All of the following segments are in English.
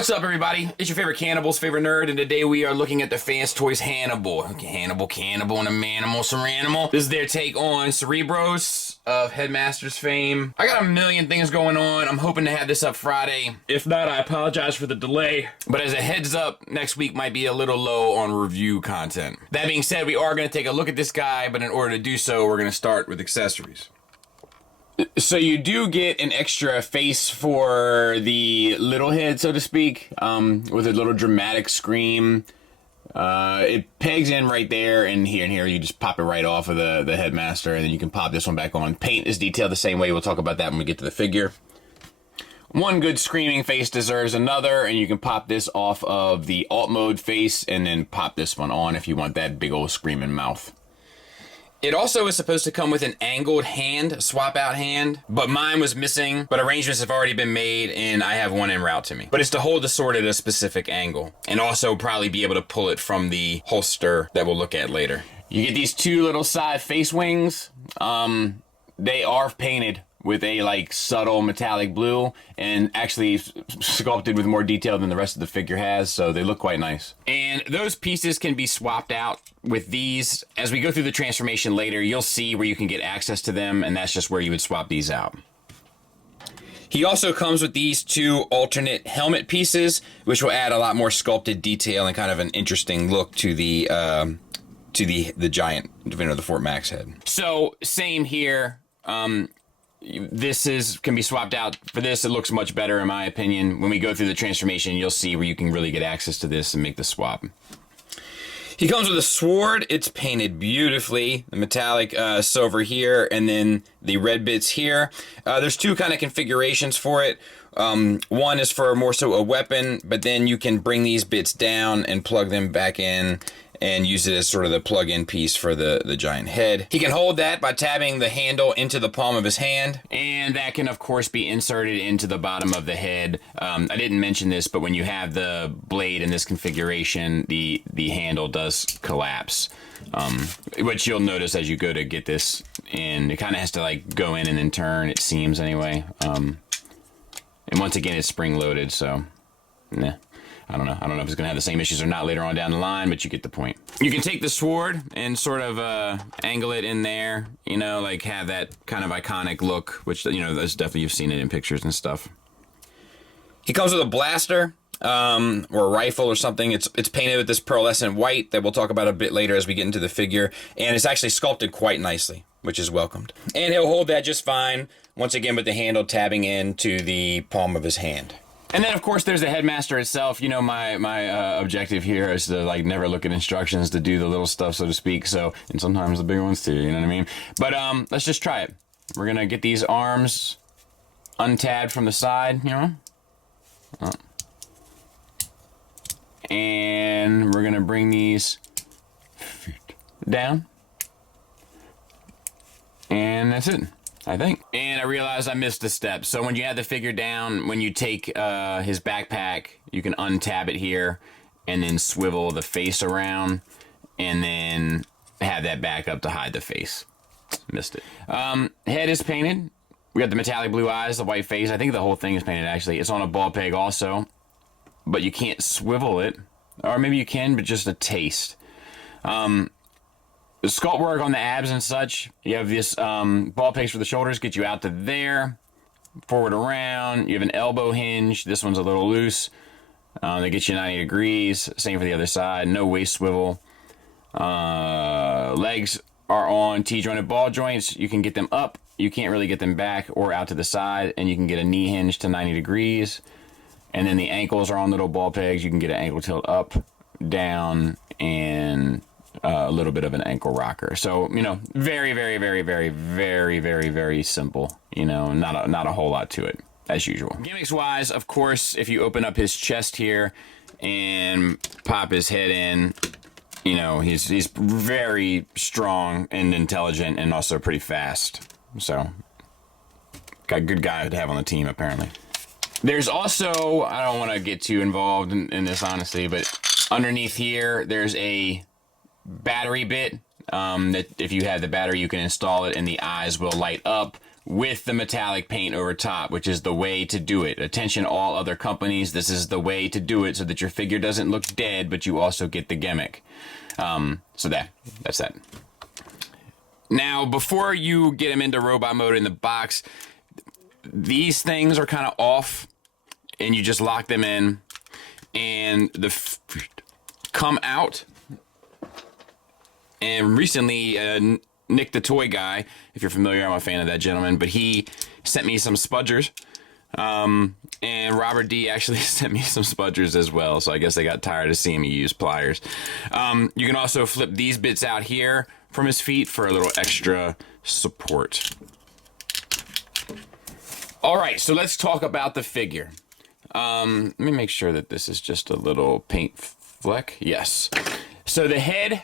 What's up, everybody? It's your favorite cannibal's favorite nerd, and today we are looking at the Fanstoys Hannibal. Hannibal, cannibal, and a manimal, ceranimal. This is their take on Cerebros of Headmaster's fame. I got a million things going on. I'm hoping to have this up Friday. If not, I apologize for the delay. But as a heads up, next week might be a little low on review content. That being said, we are going to take a look at this guy, but in order to do so, we're going to start with accessories. So you do get an extra face for the little head, so to speak, with a little dramatic scream. It pegs in right there, and here you just pop it right off of the headmaster, and then you can pop this one back on. Paint is detailed the same way. We'll talk about that when we get to the figure. One good screaming face deserves another, and you can pop this off of the alt mode face, and then pop this one on if you want that big old screaming mouth. It also is supposed to come with an angled hand, swap out hand, but mine was missing, but arrangements have already been made and I have one en route to me. But it's to hold the sword at a specific angle and also probably be able to pull it from the holster that we'll look at later. You get these two little side face wings. They are painted with a subtle metallic blue and actually sculpted with more detail than the rest of the figure has, so they look quite nice. And those pieces can be swapped out with these. As we go through the transformation later, you'll see where you can get access to them, and that's just where you would swap these out. He also comes with these two alternate helmet pieces, which will add a lot more sculpted detail and kind of an interesting look to the giant Defender of the Fort Max head. So same here. This can be swapped out for this. It looks much better in my opinion. When we go through the transformation, you'll see where you can really get access to this and make the swap. He comes with a sword. It's painted beautifully. The metallic silver here, and then the red bits here. There's two kind of configurations for it. One is for more so a weapon, but then you can bring these bits down and plug them back in and use it as sort of the plug-in piece for the giant head. He can hold that by tabbing the handle into the palm of his hand, and that can of course be inserted into the bottom of the head. I didn't mention this, but when you have the blade in this configuration, the handle does collapse, which you'll notice as you go to get this in. It kind of has to go in and then turn, it seems anyway. And once again, it's spring-loaded, so nah. I don't know if it's going to have the same issues or not later on down the line, but you get the point. You can take the sword and sort of angle it in there, have that kind of iconic look, which, that's definitely, you've seen it in pictures and stuff. He comes with a blaster, or a rifle or something. It's painted with this pearlescent white that we'll talk about a bit later as we get into the figure, and it's actually sculpted quite nicely, which is welcomed. And he'll hold that just fine, once again with the handle tabbing into the palm of his hand. And then, of course, there's the headmaster itself. My objective here is to, never look at instructions, to do the little stuff, so to speak. So, and sometimes the bigger ones, too, you know what I mean? But, let's just try it. We're going to get these arms untabbed from the side, And we're going to bring these down. And that's it, I think. And I realized I missed a step. So when you have the figure down, when you take his backpack, you can untab it here and then swivel the face around and then have that back up to hide the face. Missed it. Head is painted. We got the metallic blue eyes, the white face. I think the whole thing is painted, actually. It's on a ball peg also, but you can't swivel it. Or maybe you can, but just a taste. The sculpt work on the abs and such, you have this ball pegs for the shoulders, get you out to there, forward around. You have an elbow hinge. This one's a little loose. They get you 90 degrees. Same for the other side. No waist swivel. Legs are on T-jointed ball joints. You can get them up. You can't really get them back or out to the side, and you can get a knee hinge to 90 degrees. And then the ankles are on little ball pegs. You can get an ankle tilt up, down, and a little bit of an ankle rocker. So, very, very, very, very, very, very, very simple. Not a whole lot to it, as usual. Gimmicks wise, of course, if you open up his chest here and pop his head in, he's very strong and intelligent and also pretty fast. So, got a good guy to have on the team, apparently. There's also, I don't want to get too involved in this, honestly, but underneath here, there's a battery bit that if you have the battery, you can install it and the eyes will light up with the metallic paint over top, which is the way to do it. Attention all other companies, this is the way to do it so that your figure doesn't look dead, but you also get the gimmick. So that's that. Now, before you get him into robot mode in the box, these things are kind of off, and you just lock them in, and come out. And recently, Nick the Toy Guy, if you're familiar, I'm a fan of that gentleman, but he sent me some spudgers. And Robert D actually sent me some spudgers as well, so I guess they got tired of seeing me use pliers. You can also flip these bits out here from his feet for a little extra support. Alright, so let's talk about the figure. Let me make sure that this is just a little paint fleck. Yes. So the head,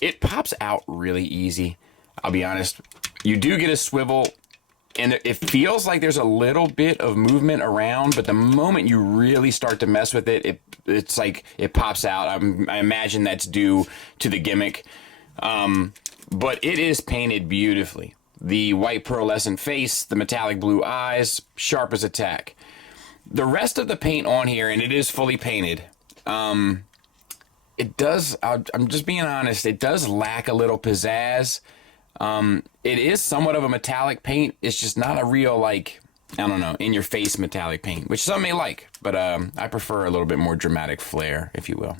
it pops out really easy. I'll be honest. You do get a swivel, and it feels like there's a little bit of movement around, but the moment you really start to mess with it, it's like it pops out. I imagine that's due to the gimmick. But it is painted beautifully. The white pearlescent face, the metallic blue eyes, sharp as a tack. The rest of the paint on here, and it is fully painted, it does, I'm just being honest, it does lack a little pizzazz. It is somewhat of a metallic paint. It's just not a real, like, I don't know, in-your-face metallic paint, which some may like, but I prefer a little bit more dramatic flair, if you will.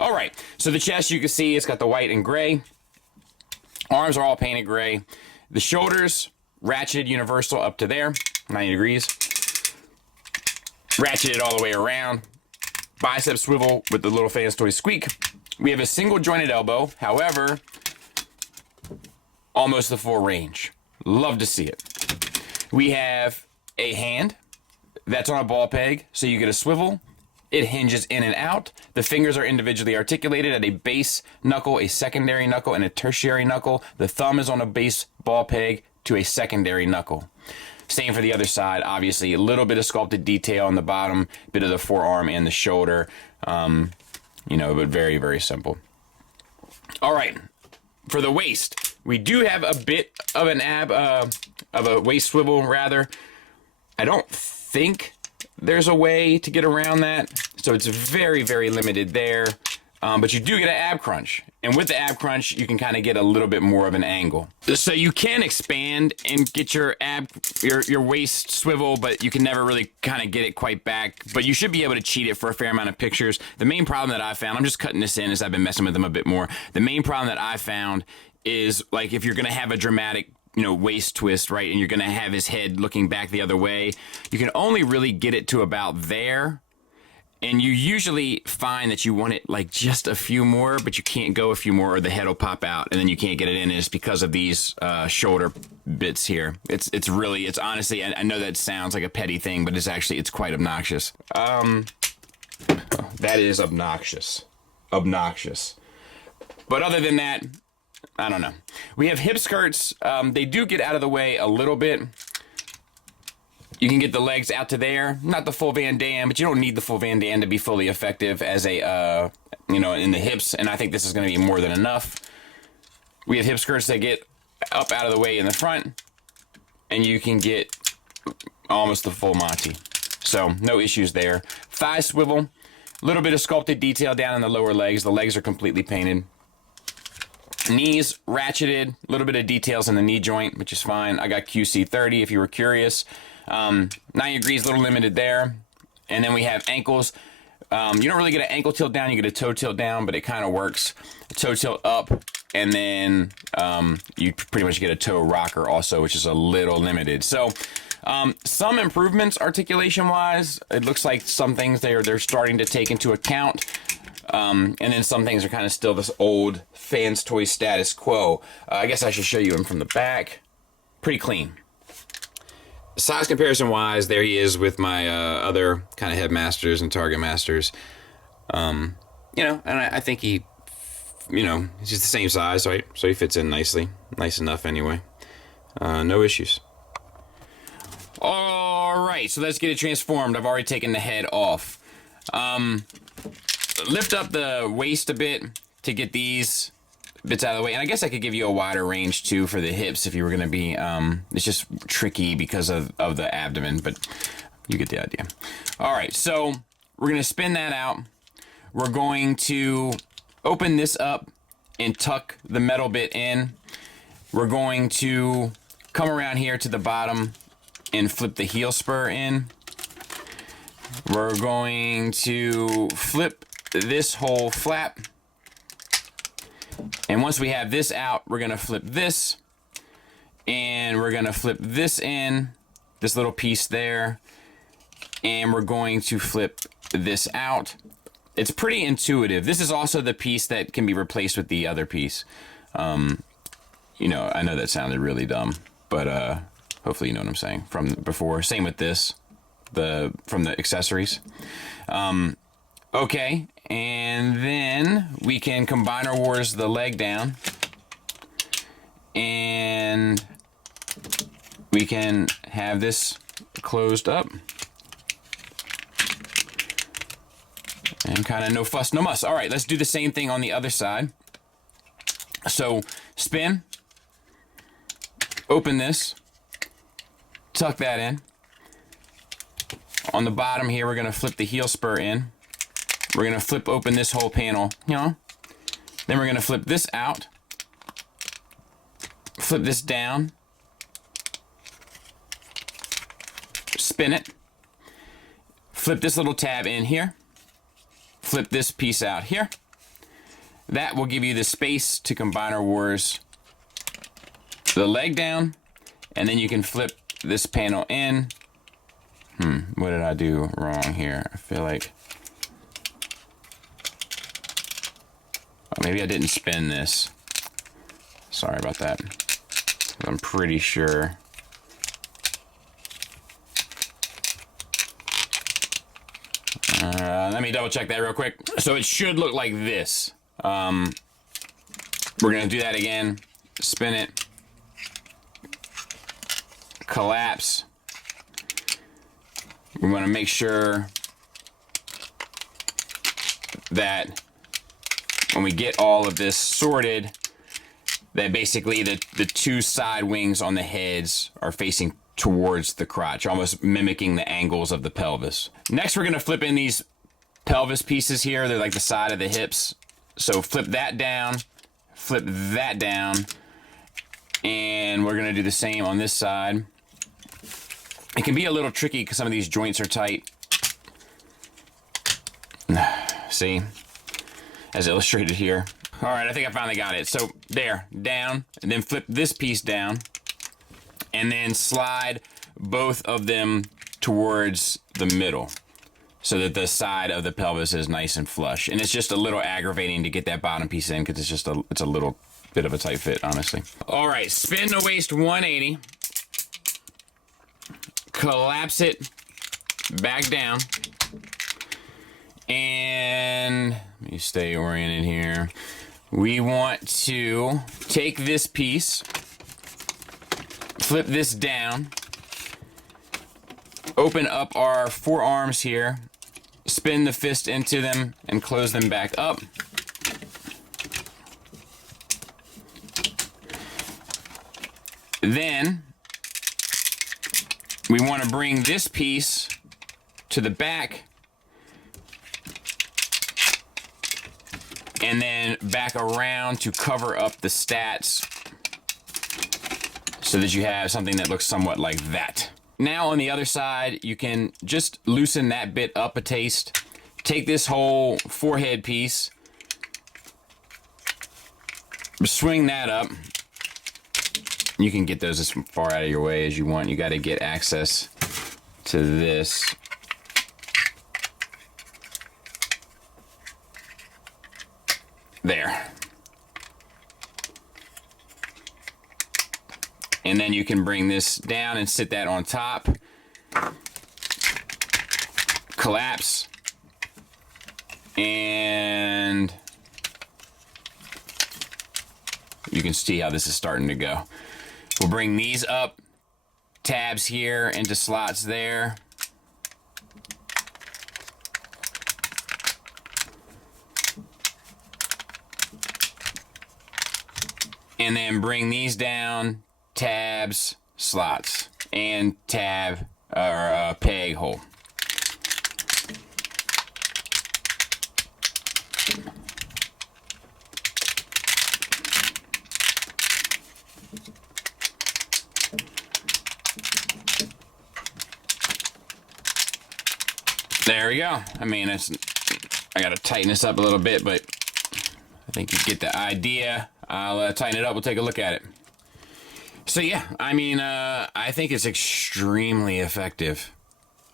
All right, so the chest, you can see, it's got the white and gray. Arms are all painted gray. The shoulders, ratcheted universal up to there, 90 degrees. Ratcheted all the way around. Bicep swivel with the little Fanstoys squeak. We have a single jointed elbow, however, almost the full range. Love to see it. We have a hand that's on a ball peg, so you get a swivel. It hinges in and out. The fingers are individually articulated at a base knuckle, a secondary knuckle, and a tertiary knuckle. The thumb is on a base ball peg to a secondary knuckle. Same for the other side, obviously. A little bit of sculpted detail on the bottom, bit of the forearm and the shoulder. You know, but very, very simple. All right, for the waist, we do have a bit of an of a waist swivel, rather. I don't think there's a way to get around that, so it's very, very limited there. But you do get an ab crunch, and with the ab crunch, you can kind of get a little bit more of an angle. So you can expand and get your your waist swivel, but you can never really kind of get it quite back. But you should be able to cheat it for a fair amount of pictures. The main problem that I found, I'm just cutting this in as I've been messing with them a bit more. The main problem that I found is, like, if you're gonna have a dramatic, you know, waist twist, right, and you're gonna have his head looking back the other way, you can only really get it to about there. And you usually find that you want it like just a few more, but you can't go a few more or the head will pop out and then you can't get it in. And it's because of these shoulder bits here. It's honestly, I know that sounds like a petty thing, but it's quite obnoxious. That is obnoxious. Obnoxious. But other than that, I don't know. We have hip skirts. They do get out of the way a little bit. You can get the legs out to there. Not the full Van Damme, but you don't need the full Van Damme to be fully effective as a, you know, in the hips. And I think this is going to be more than enough. We have hip skirts that get up out of the way in the front. And you can get almost the full Monty. So, no issues there. Thigh swivel. A little bit of sculpted detail down in the lower legs. The legs are completely painted. Knees ratcheted. A little bit of details in the knee joint, which is fine. I got QC30 if you were curious. 90 degrees, a little limited there. And then we have ankles. You don't really get an ankle tilt down, you get a toe tilt down, but it kind of works. Toe tilt up, and then you pretty much get a toe rocker also, which is a little limited. So some improvements articulation-wise. It looks like some things they're starting to take into account. And then some things are kind of still this old Fanstoys status quo. I guess I should show you him from the back. Pretty clean. Size comparison wise, there he is with my other kind of headmasters and target masters. You know, and I think he, you know, he's just the same size, right? So he fits in nicely. Nice enough anyway. No issues. All right, so let's get it transformed. I've already taken the head off. Lift up the waist a bit to get these bits out of the way. And I guess I could give you a wider range too for the hips if you were going to be, it's just tricky because of the abdomen, but you get the idea. All right, so we're going to spin that out. We're going to open this up and tuck the metal bit in. We're going to come around here to the bottom and flip the heel spur in. We're going to flip this whole flap. And once we have this out, we're going to flip this. And we're going to flip this in, this little piece there. And we're going to flip this out. It's pretty intuitive. This is also the piece that can be replaced with the other piece. You know, I know that sounded really dumb, but hopefully you know what I'm saying from before. Same with this, from the accessories. Okay, and then we can combiner wars the leg down, and we can have this closed up. And kind of no fuss, no muss. All right, let's do the same thing on the other side. So spin, open this, tuck that in. On the bottom here, we're going to flip the heel spur in. We're going to flip open this whole panel. You know? Then we're going to flip this out. Flip this down. Spin it. Flip this little tab in here. Flip this piece out here. That will give you the space to combiner wars the leg down, and then you can flip this panel in. What did I do wrong here? I feel like maybe I didn't spin this. Sorry about that. I'm pretty sure. Let me double check that real quick. So it should look like this. We're gonna do that again. Spin it. Collapse. We want to make sure that when we get all of this sorted, that basically the two side wings on the heads are facing towards the crotch, almost mimicking the angles of the pelvis. Next, we're going to flip in these pelvis pieces here. They're like the side of the hips. So flip that down, flip that down, and we're going to do the same on this side. It can be a little tricky because some of these joints are tight. See? As illustrated here. All right, I think I finally got it. So there, down, and then flip this piece down, and then slide both of them towards the middle so that the side of the pelvis is nice and flush. And it's just a little aggravating to get that bottom piece in because it's a little bit of a tight fit, honestly. All right, spin the waist 180. Collapse it back down. And let me stay oriented here. We want to take this piece, flip this down, open up our forearms here, spin the fist into them, and close them back up. Then we want to bring this piece to the back and then back around to cover up the stats so that you have something that looks somewhat like that. Now on the other side, you can just loosen that bit up a taste. Take this whole forehead piece, swing that up. You can get those as far out of your way as you want. You got to get access to this. There. And then you can bring this down and sit that on top. Collapse. And you can see how this is starting to go. We'll bring these up, tabs here into slots there. and then bring these down, tabs, slots, and tab or peg hole. There we go. I mean, I gotta tighten this up a little bit, but I think you get the idea. I'll tighten it up. We'll take a look at it. So yeah, I mean, I think it's extremely effective.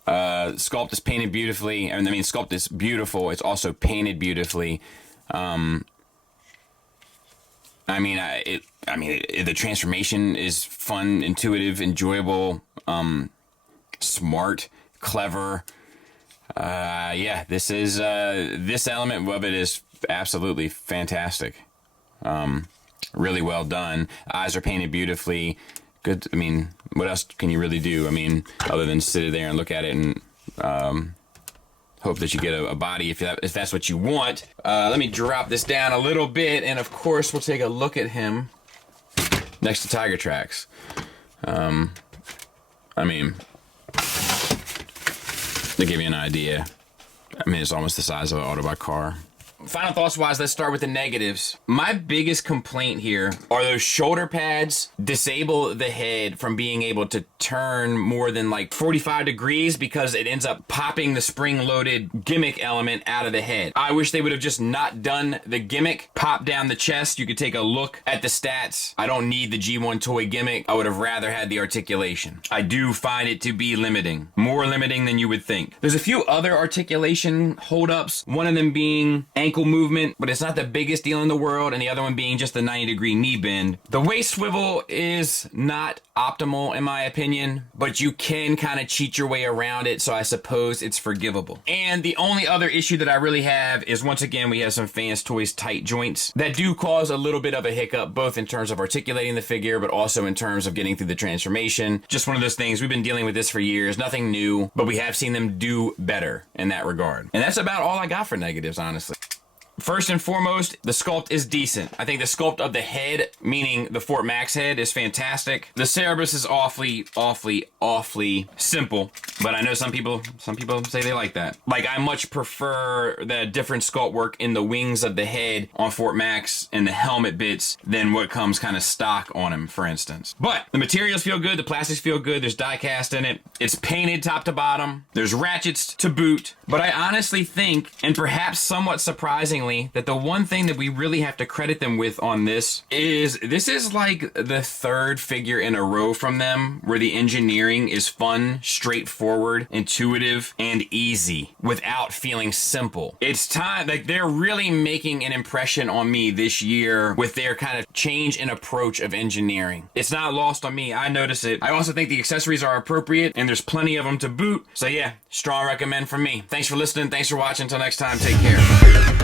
Sculpt is painted beautifully. I mean, sculpt is beautiful. It's also painted beautifully. I mean, the transformation is fun, intuitive, enjoyable, smart, clever. Yeah, this element of it is absolutely fantastic. Really well done. Eyes are painted beautifully. Good. I mean, what else can you really do? I mean, other than sit there and look at it and hope that you get a body if that's what you want. Let me drop this down a little bit, and of course we'll take a look at him next to Tiger Tracks. I mean, to give you an idea, I mean, it's almost the size of an Autobot car. Final thoughts wise, let's start with the negatives. My biggest complaint here are those shoulder pads disable the head from being able to turn more than like 45 degrees because it ends up popping the spring-loaded gimmick element out of the head. I wish they would have just not done the gimmick, pop down the chest. You could take a look at the stats. I don't need the G1 toy gimmick. I would have rather had the articulation. I do find it to be limiting, more limiting than you would think. There's a few other articulation holdups, one of them being ankle movement, but it's not the biggest deal in the world, and the other one being just the 90-degree knee bend. The waist swivel is not optimal in my opinion, but you can kind of cheat your way around it, so I suppose it's forgivable. And the only other issue that I really have is, once again, we have some Fanstoys tight joints that do cause a little bit of a hiccup, both in terms of articulating the figure, but also in terms of getting through the transformation. Just one of those things. We've been dealing with this for years, nothing new, but we have seen them do better in that regard. And that's about all I got for negatives, honestly. First and foremost, the sculpt is decent. I think the sculpt of the head, meaning the Fort Max head, is fantastic. The Cerebros is awfully simple, but I know some people say they like that. Like, I much prefer the different sculpt work in the wings of the head on Fort Max and the helmet bits than what comes kind of stock on him, for instance. But the materials feel good, the plastics feel good, there's die cast in it, it's painted top to bottom, there's ratchets to boot, but I honestly think, and perhaps somewhat surprisingly, that the one thing that we really have to credit them with on this is like the third figure in a row from them where the engineering is fun, straightforward, intuitive, and easy without feeling simple. It's time, like, they're really making an impression on me this year with their kind of change in approach of engineering. It's not lost on me. I notice it. I also think the accessories are appropriate and there's plenty of them to boot. So yeah, strong recommend from me. Thanks for listening. Thanks for watching. Until next time, take care.